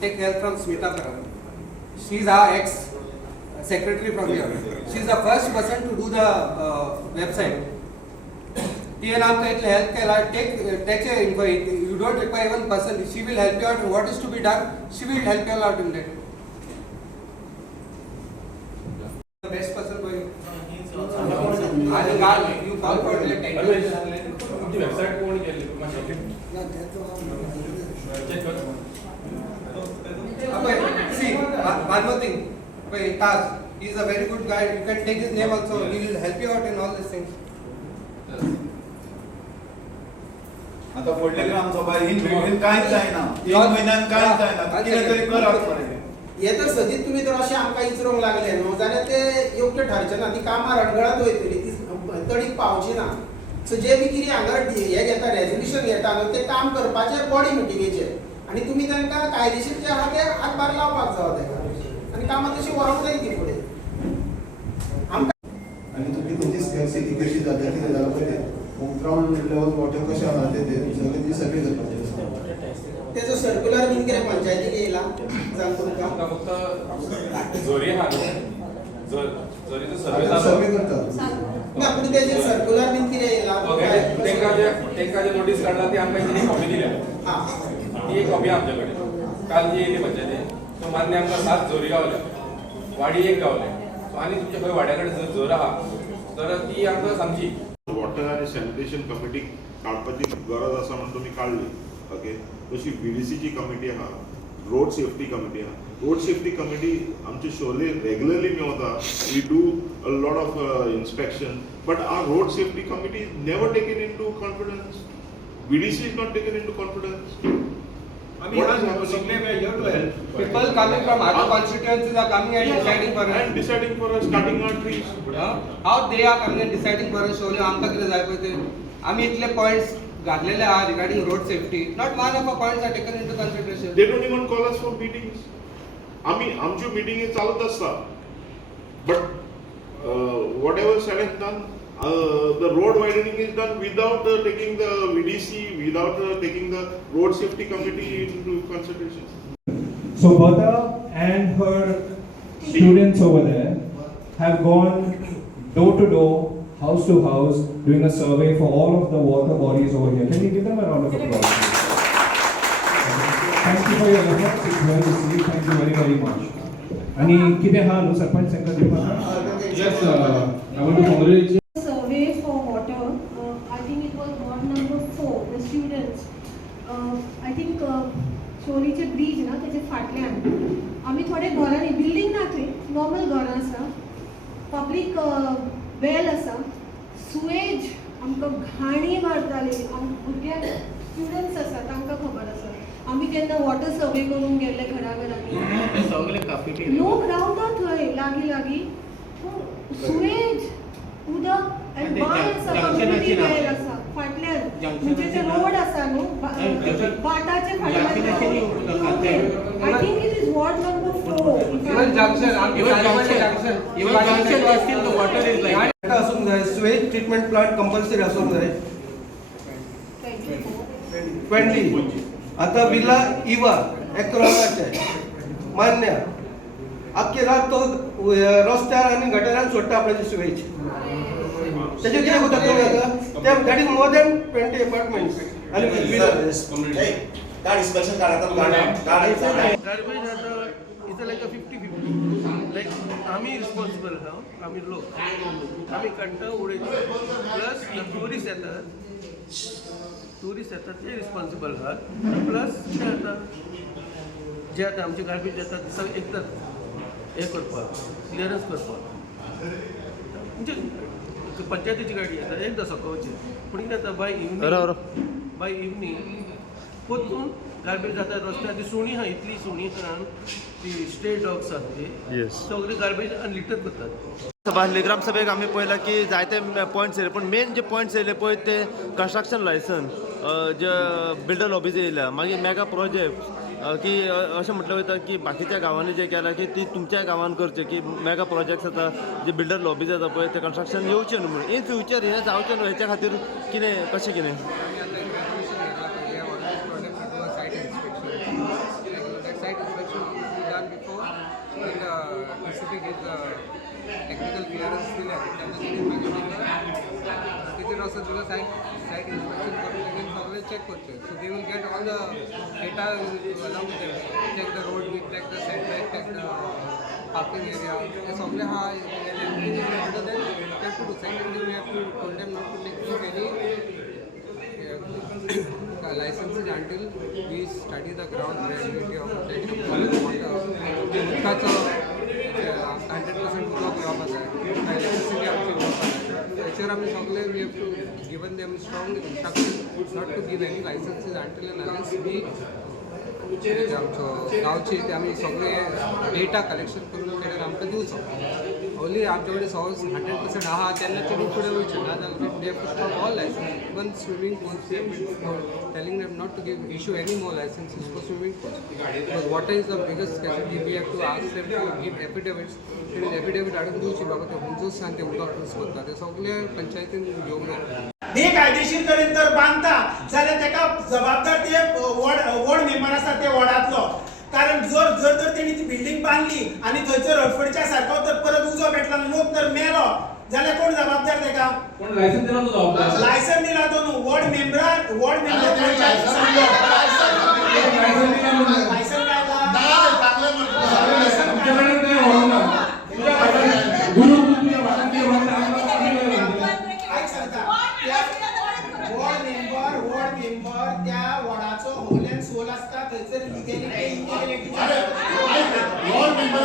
take help from Smita Karan. She is our ex-secretary from here. She is the first person to do the website. ती आमकां इतले help केला. Take a inquiry. You don't require one person. She will help you out. What is to be done? She will help you out in that. The best person for you. You call for the तुमची website कोण केली See, one more thing. Taj, he is a very good guy. You can take his name also. He will help you out in all these things. आता पडले ग्रामसभा ही कांयच जायना. 1 महिन्यान कांयच जायना. कितें तरी करप पडले. हे तर सदीत तुम्ही तर असे आमकां इचरोंक लागले न्हू जाल्यार ते योग्य ठरचे ना. ती कामां रडगळत वयतली, ती तडीक पावची ना. सो जे बी कितें हांगा हे घेता रेजोल्युशन घेता न्हू ते काम करपाचें बॉडी मिटिंगेचेर आनी तुमी तांकां कायदेशीर जे आहा ते हातभार लावपाक जाय ताका आनी कामां तशी व्हरोंक जाय ती फुडें. आणि तुम्ही तुमची स्कॅरसिटी कशी जाता कितें जालां पळय तें ग्राउंड लेवल वॉटर कशें आहा तें सगळें ती सर्वे करपाचें. तेजो सर्क्युलर बीन कितें पंचायतीक येयला जाल तुमकां फक्त जोरी हा जोरीचो सर्वे सर्वे करता ना पूण तेजेर सर्क्युलर बीन कितें येयला तेंका जे नोटीस काढला ती आमकां कितें कॉपी दिल्या हां ती एक कॉपी आमचे कडेन काल जी येयली पंचायतीन सो मान्य आमकां 7 जोरी गावल्या वाडी एक गावले सो आनी तुमच्या खंय वाड्या कडेन जर जोर आहा तर ती आमकां सांगची. वॉटर आणि सॅनिटेशन कमिटी काडपाची गरज आसा म्हणून तुमी काडली. ओके तशी बीडीसीची कमिटी आहा, रोड सेफ्टी कमिटी आहा. रोड सेफ्टी कमिटी आमचे शोले रेग्युलरली मेवता. We do a lot of inspection but our road safety committee is never taken into confidence. BDC is not taken into confidence. I mean, we are here to help. People coming from other constituencies are coming and deciding for us. And deciding for us, cutting our trees. How they are coming and deciding for us? Surely, आमकां कितें जाय पळय तें आमी इतले points घातलेले आहा regarding road safety. Not one of our points are taken into consideration. They don't even call us for meetings. आमची meeting चालत असता. But whatever said and done, the road widening is done without taking the VDC, without taking the road safety committee into consideration. So Bata and her students over there have gone door to door, house to house, doing a survey for all of the water bodies over here. Can you give them a round of applause? Thank you for your efforts. It's well received. Thank you very, very much. आणि किती हा no sarpanch संघ Yes, I want to congratulate survey for water. I think it was ward number 4. The students. I think सोनीचे bridge ना त्याचे फाटल्यान आम्ही थोडे घरांनी बिल्डिंग ना थंय नॉर्मल घरां आसा पब्लीक वेल आसा सुएज आमकां घाणी मारताली भुरगे स्टुडंट्स आसा तांकां खबर आसा. आमी केन्ना वॉटर सर्वे करूंक गेल्ले घराघरांनी लोक रावता थंय लागीं लागीं सुएज उदक आनी बाय आसा कम्युनिटी वेल आसा फाटल्यान म्हणजे ते रोड आसा न्हू बाटाचे फाटल्यान I think it is ward number 4. Even junction, even junction still the water is like. असूंक जाय sewage treatment plant compulsory असूंक जाय. 20. आता बिला इवा एक्रॉनाचे मान्य आख्खी रात तो रस्त्यार आनी गटारान सोडटा पळय सुवेज तेजे कितें उदक येता that is more than 20 apartments आनी गाडी स्पेशल गाडी इज लायक अ 50-50 लायक आमी रिस्पॉन्सिबल आहा आमी लोक आमी काडटा उडयता प्लस टुरिस्ट येतात ते रिस्पॉन्सिबल आहात प्लस जे आता आमचे गार्बेज येतात ते सगळे एकदाच हे करपाक क्लियरन्स करपाक म्हणजे पंचायतीची गाडी येता एकदा सकाळची पूण कितें जाता बाय इवनिंग पोतून गार्बेज जाता रस्त्यार ती सुणी आहा इतली सुणी आहा ती स्ट्रे डॉग्स आहा ते सगळे गार्बेज अनलिटड करतात. ग्रामसभेक आम्ही पळयलां की जायते पॉयंट्स येयले पूण मेन जे पॉयंट्स येयले पळय ते कन्स्ट्रक्शन लायसन्स जे बिल्डर लॉबीज येयल्या मागीर मेगा प्रोजेक्ट की अशें म्हटलें वयता की बाकीच्या गांवांनी जे केलां की ती तुमच्या गांवांत करचे की मेगा प्रोजेक्ट्स जाता जे बिल्डर लॉबीज येता पळय ते कन्स्ट्रक्शन येवचें न्हू म्हणून इन फ्युचर हें जावचें न्हू हेच्या खातीर कितें कशें कितें site inspection. That site आसा तुका सायट इन्स्पेक्शन करून तेगेन सगळे चॅक करचे. So they will get all the data along with them. Check the road, check the setback, check the parking area. हे सगळे हा ऑर्डर देन ते to do. Secondly we have to tell them not to take any licenses until we study the ground reality of the उदकाचो 100% उदक job आसा. Electricity आमची job आसा. त्याचेर आमी सगळे we have to given them strong instruction not to give any licences until and unless we आमचो गांवचे ते आमी सगळे डेटा कलेक्शन करून तेणें आमकां दिवचो. ओन्ली आमचे कडेन सपोज 100% आहा तेन्ना तेणी फुडें वयचें ना जाल्यार they have to stop all licence. Even swimming pools they have telling them not to give issue any more licences for swimming pools. Because water is the biggest scarcity. We have to ask them to give affidavits. तेणी affidavit हाडून दिवची बाबा ते हुंचोच San ते उदक use करता. ते सगळे पंचायतीन घेवंक जाय. बेकायदेशीर तरेन जर बांदता जाल्यार ताका जबाबदार ते वॉर्ड मेंबर आसा ते वॉर्डांतलो. कारण जर तेणी ती बिल्डींग बांदली आनी थंयसर हडफडच्या सारको जर परत उजो पेटला लोक जर मेलो जाल्यार कोण जबाबदार ताका? लायसन दिला तो जबाबदार. लायसन दिला तो न्हू. Ward member license ward member त्या वॉर्डाचो होल एंड सोल आसता. थंयसर लिगॅलिटी वॉर्ड मेंबर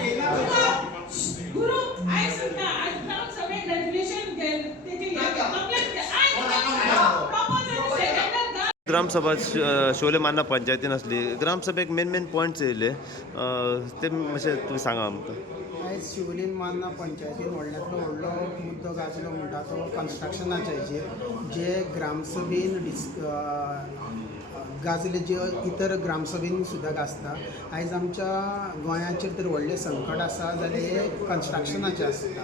घेयना गुरु आय सुद्धा आज जाऊन सगळे ग्रॅज्युएशन त्याची ग्रामसभा शोले मान्ना पंचायतीन आसली. ग्रामसभेक मेन पॉयंट्स येयले ते मातशें तुमी सांगा आमकां. आयज शिवोलीन मान्ना पंचायतीन व्हडल्यांतलो व्हडलो मुद्दो गाजलो म्हणटा तो कन्स्ट्रक्शनाच्या हेचेर जे ग्रामसभेन गाजले जे इतर ग्रामसभेन सुद्दां गाजता. आयज आमच्या गोंयाचेर तर व्हडलें संकट आसा जाल्यार हे कन्स्ट्रक्शनाचें आसता.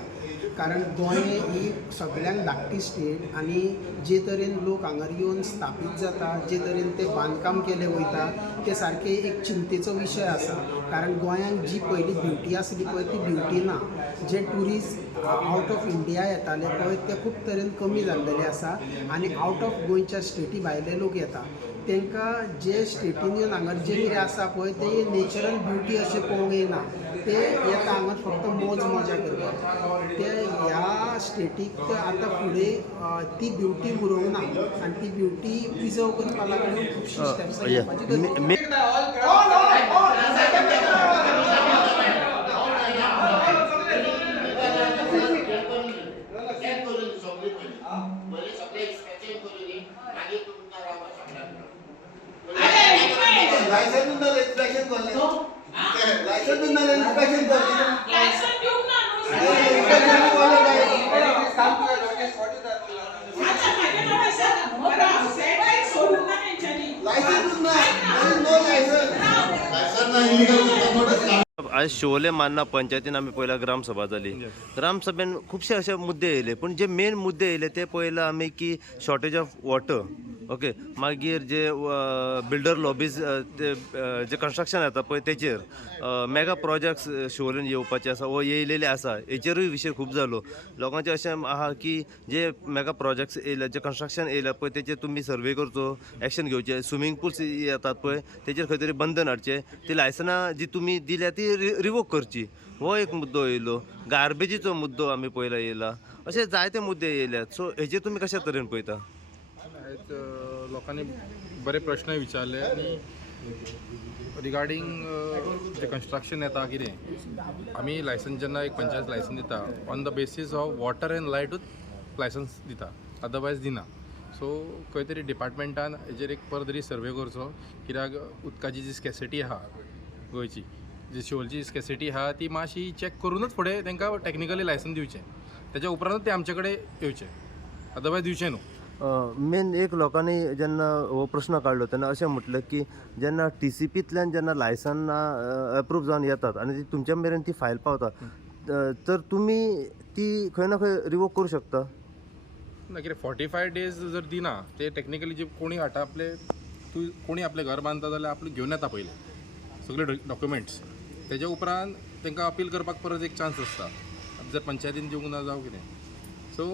कारण गोंय ही सगळ्यांक धाकटी स्टेट आनी जे तरेन लोक हांगर येवन स्थापीत जाता, जे तरेन ते बांदकाम केले वयता ते सारके एक चिंतेचो विशय आसा. कारण गोंयांक जी पयली ब्युटी आसली पळय ती ब्युटी ना. जे ट्युरिस्ट आउट ऑफ इंडिया येताले पळय ते खूब तरेन कमी जाल्लेले आसा आनी आउट ऑफ गोंयच्या स्टेटी भायले लोक येता. तांकां जे स्टेटीन येवन हांगर जे कितें आसा पळय ते नॅचरल ब्युटी अशें पळोवंक येना. ते येता हांगा फक्त मौज मजा करपाक. ते ह्या स्टेटीक आतां फुडें ती ब्युटी उरोवंक ना आनी ती ब्युटी प्रिजर्व करपा लागून खुबशी स्टेप्स घेवपाची गरज आज शोले मान्ना पंचायतीन आमी पयला ग्रामसभा जाली. ग्रामसभेन खुबशे अशे मुद्दे येयले पूण जे मेन मुद्दे येयले ते पयला आमी की शॉर्टेज ऑफ वॉटर. ओके. मागीर जे बिल्डर लॉबीज जे कन्स्ट्रक्शन येता पळय तेचेर मेगा प्रोजेक्ट्स शिवोलेन येवपाचे आसा वो येयलेले आसा हेचेरूय विशय खूब जालो. लोकांचें अशें आहा की जे मेगा प्रोजेक्ट्स येयले जे कन्स्ट्रक्शन येयल्या पळय तेचेर तुमी सर्वे करचो, एक्शन घेवचें. स्विमींग पूल्स येतात पळय तेचेर खंय तरी बंधन हाडचें. ती लायसनां जी तुमी दिल्या ती रिवोक करची हो एक मुद्दो येयलो. गार्बेजीचो मुद्दो आमी पयला येयला. अशे जायते मुद्दे येयल्यात. सो हेचेर तुमी कशा तरेन पळयता? लोकांनी बरे प्रश्न विचारले आणि रिगार्डींग जे कन्स्ट्रक्शन येता कितें आमी लायसन्स जेन्ना एक पंचायत लायसन्स दिता on the basis of water and लायटूच लायसन्स दिता, अदरवायज दिना. सो खंय तरी डिपार्टमेंटान हेजेर एक परत सर्वे करचो कित्याक उदकाची जी स्कॅसिटी आहा गोंयची जी शिवोलची स्कॅसिटी आहा ती मातशी चॅक करूनच फुडें तांकां टॅक्निकली लायसन्स दिवचें. तेच्या उपरांत ते आमचे कडेन येवचे, अदरवायज दिवचें न्हू. मेन एक लोकांनी जेन्ना हो प्रश्न काडलो तेन्ना अशें म्हटलें की जेन्ना TCPंतल्यान जेन्ना लायसन्स एप्रूव जावन येतात आनी ती तुमच्या मेरेन ती फायल पावता तर तुमी ती खंय ना खंय रिवोक करूं शकता ना. कितें 45 days जर दिना ते टॅक्निकली जे कोणी हाडटा आपले कोणी आपलें घर बांदता जाल्यार आपले घेवन येता पयले सगळे डॉक्युमेंट्स. तेच्या उपरांत तांकां अपील करपाक परत एक चान्स आसता. जर पंचायतीन दिवंक ना जावं कितें. सो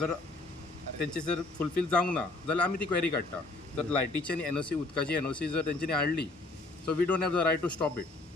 जर तेंचे जर फुलफील जावंक ना जाल्यार आमी ती क्वेरी काडटा. जर लायटीची आनी NOC उदकाची NOC जर तेंच्यांनी हाडली, so we don't have the right to stop it.